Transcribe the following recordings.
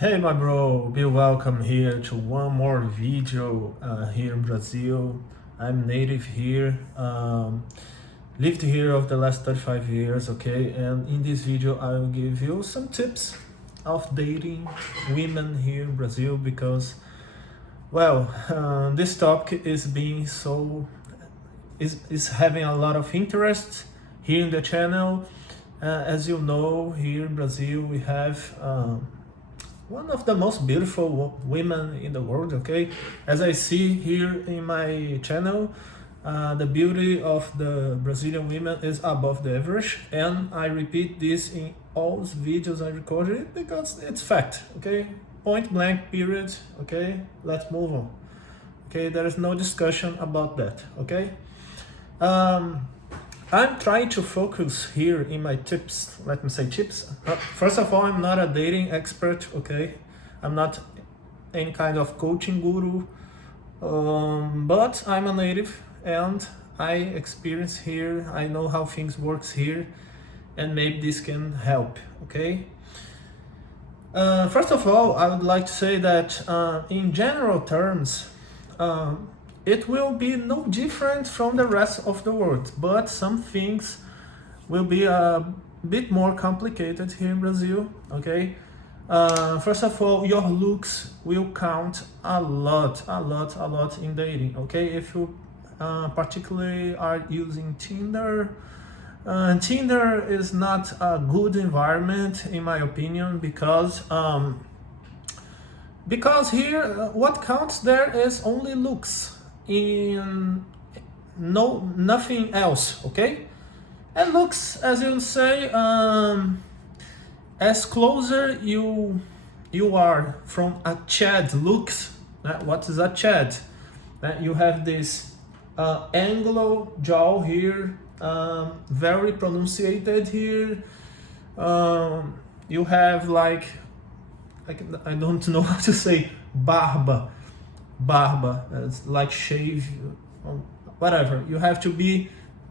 Hey my bro, be welcome here to one more video here in Brazil. I'm native here, lived here of the last 35 years, okay? And in this video I will give you some tips of dating women here in Brazil because, well, this topic is having a lot of interest here in the channel. As you know, here in Brazil we have one of the most beautiful women in the world, okay? As I see here in my channel, the beauty of the Brazilian women is above the average, and I repeat this in all videos I recorded because it's fact, okay? Point blank, period, okay? Let's move on. Okay, there is no discussion about that, okay? Um, I'm trying to focus here in my tips, let me say tips. First of all, I'm not a dating expert, okay? I'm not any kind of coaching guru, but I'm a native and I experience here, I know how things works here, and maybe this can help, okay? First of all, I would like to say that in general terms, it will be no different from the rest of the world, but some things will be a bit more complicated here in Brazil, okay? First of all, your looks will count a lot in dating, okay? If you particularly are using Tinder, Tinder is not a good environment in my opinion because here what counts there is only looks in nothing else, okay? And looks, as you say, as closer you are from a Chad looks. What is a Chad? You have this Anglo jaw here, very pronunciated here. You have like I don't know how to say barba, it's like shave, whatever. You have to be,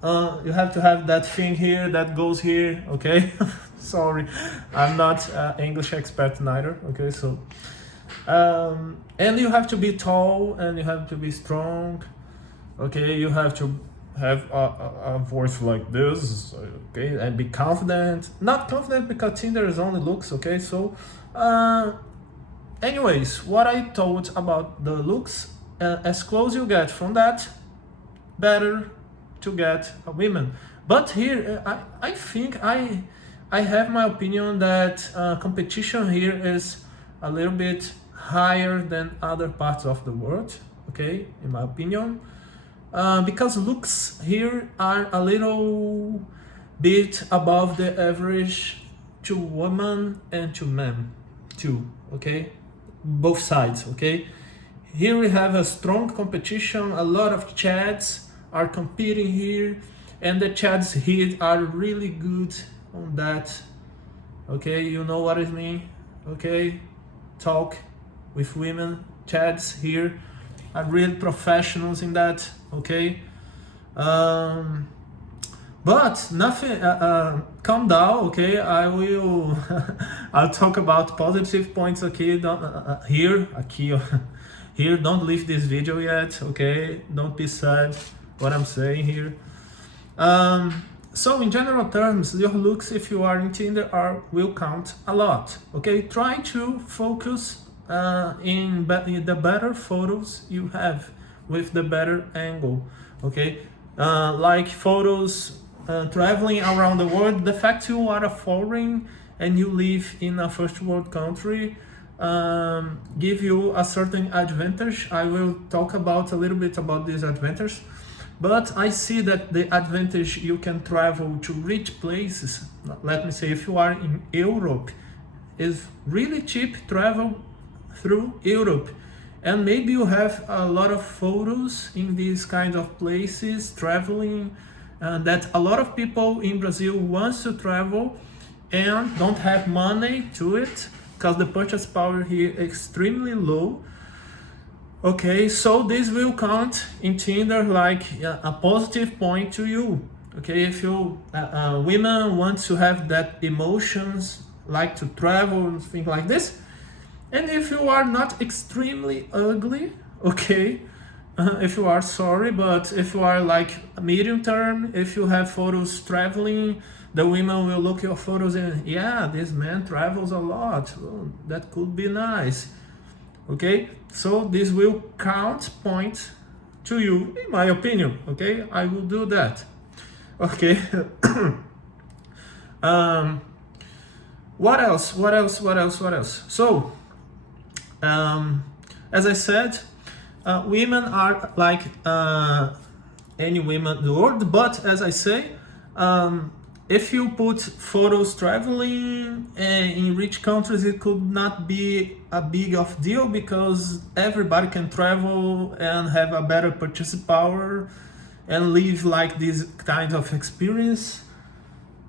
you have to have that thing here that goes here, okay? Sorry, I'm not English expert neither, okay? So, and you have to be tall and you have to be strong, okay? You have to have a voice like this, okay? And be confident. Not confident because Tinder is only looks, okay? So, anyways, what I told about the looks, as close you get from that, better to get a woman. But here, I think I have my opinion that competition here is a little bit higher than other parts of the world, okay, in my opinion. Because looks here are a little bit above the average to women and to men too, okay? Both sides, okay? Here we have a strong competition, a lot of Chads are competing here, and the Chads here are really good on that, okay? You know what I mean, okay? Talk with women, Chads here are real professionals in that, okay? But nothing, calm down, okay? I will, I'll talk about positive points, okay? Don't, here, here, don't leave this video yet, okay? Don't be sad what I'm saying here. So in general terms, your looks, if you are in Tinder, will count a lot, okay? Try to focus in the better photos you have with the better angle, okay? Like photos traveling around the world. The fact you are a foreign and you live in a first world country give you a certain advantage. I will talk about a little bit about this advantage, but I see that the advantage you can travel to rich places, let me say if you are in Europe, is really cheap travel through Europe, and maybe you have a lot of photos in these kind of places traveling that a lot of people in Brazil wants to travel and don't have money to it because the purchase power here is extremely low. Okay, so this will count in Tinder like a positive point to you. Okay, if you women want to have that emotions, like to travel and things like this, And if you are not extremely ugly, okay, if you are, sorry, but if you are like a medium term, if you have photos traveling, the women will look at your photos and, yeah, this man travels a lot. Oh, that could be nice. Okay, so this will count points to you, in my opinion. Okay, I will do that. Okay. What else? What else? What else? What else? So, as I said, women are like any women in the world, but as I say, if you put photos traveling in rich countries, it could not be a big of deal because everybody can travel and have a better purchasing power and live like this kind of experience.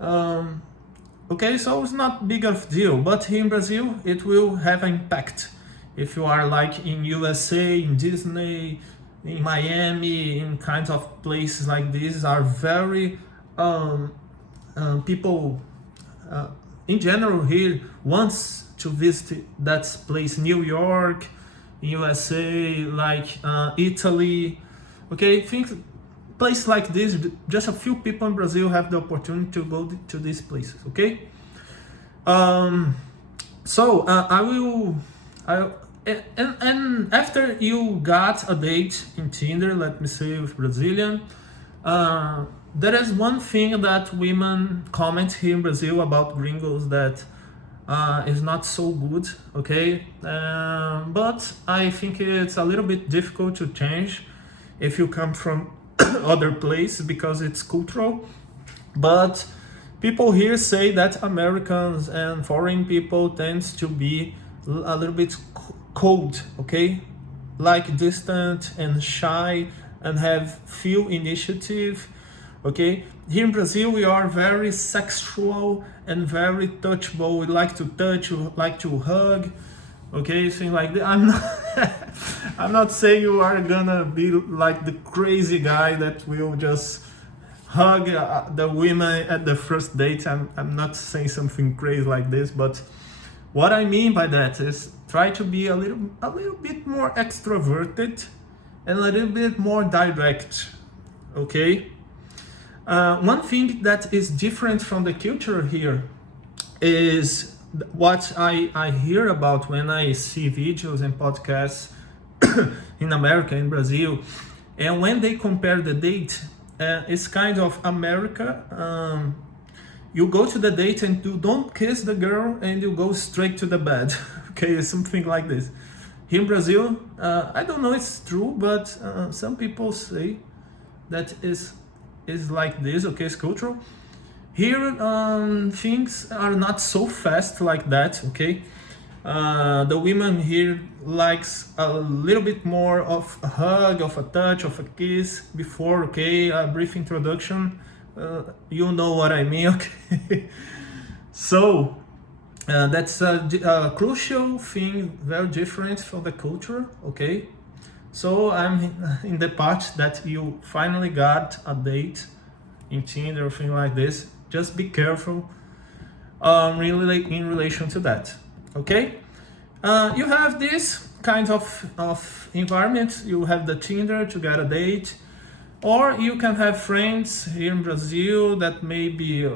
Okay, so it's not big of deal, but here in Brazil, it will have an impact. If you are like in USA, in Disney, in Miami, in kinds of places like this are very people in general here wants to visit that place, New York, USA, like Italy. Okay, think place like this, just a few people in Brazil have the opportunity to go to these places. Okay, so and after you got a date in Tinder, let me say with Brazilian, there is one thing that women comment here in Brazil about gringos that is not so good, okay? But I think it's a little bit difficult to change if you come from other places because it's cultural. But people here say that Americans and foreign people tends to be a little bit cold, okay? Like distant and shy and have few initiative. Okay, here in Brazil we are very sexual and very touchable. We like to touch, we like to hug. Okay, things like that. I'm not saying you are gonna be like the crazy guy that will just hug the women at the first date. I'm not saying something crazy like this, but what I mean by that is try to be a little bit more extroverted and a little bit more direct. Okay. One thing that is different from the culture here is what I hear about when I see videos and podcasts in America, in Brazil, and when they compare the date, it's kind of America. You go to the date and you don't kiss the girl and you go straight to the bed. Okay, something like this. Here in Brazil, I don't know if it's true, but some people say that is like this. Okay, it's cultural. Here things are not so fast like that. Okay, the women here likes a little bit more of a hug, of a touch, of a kiss before. Okay, a brief introduction. You know what I mean. Okay. So that's a crucial thing, very different from the culture. Okay, so I'm in the part that you finally got a date in Tinder or thing like this. Just be careful really in relation to that. Okay, you have this kind of environment. You have the Tinder to get a date, or you can have friends here in Brazil that maybe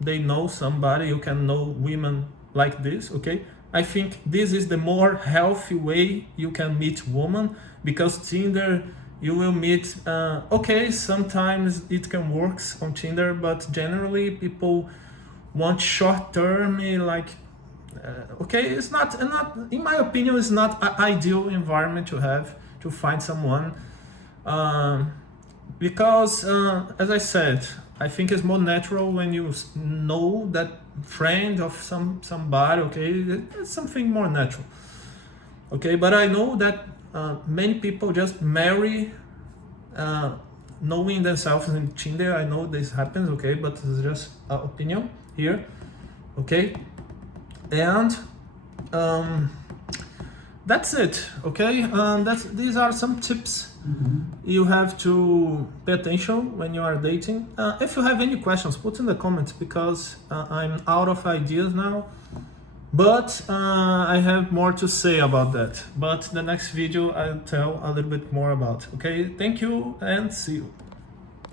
they know somebody. You can know women like this. Okay, I think this is the more healthy way you can meet women, because Tinder you will meet okay, sometimes it can work on Tinder, but generally people want short term, like okay, it's not in my opinion, it's not an ideal environment to have to find someone, because as I said, I think it's more natural when you know that friend of somebody. Okay, it's something more natural. Okay, but I know that many people just marry knowing themselves in Tinder. I know this happens. Okay, but it's just an opinion here. Okay, and that's it. Okay, these are some tips you have to pay attention when you are dating. If you have any questions, put in the comments, because I'm out of ideas now. But I have more to say about that. But the next video I'll tell a little bit more about. Okay, thank you and see you.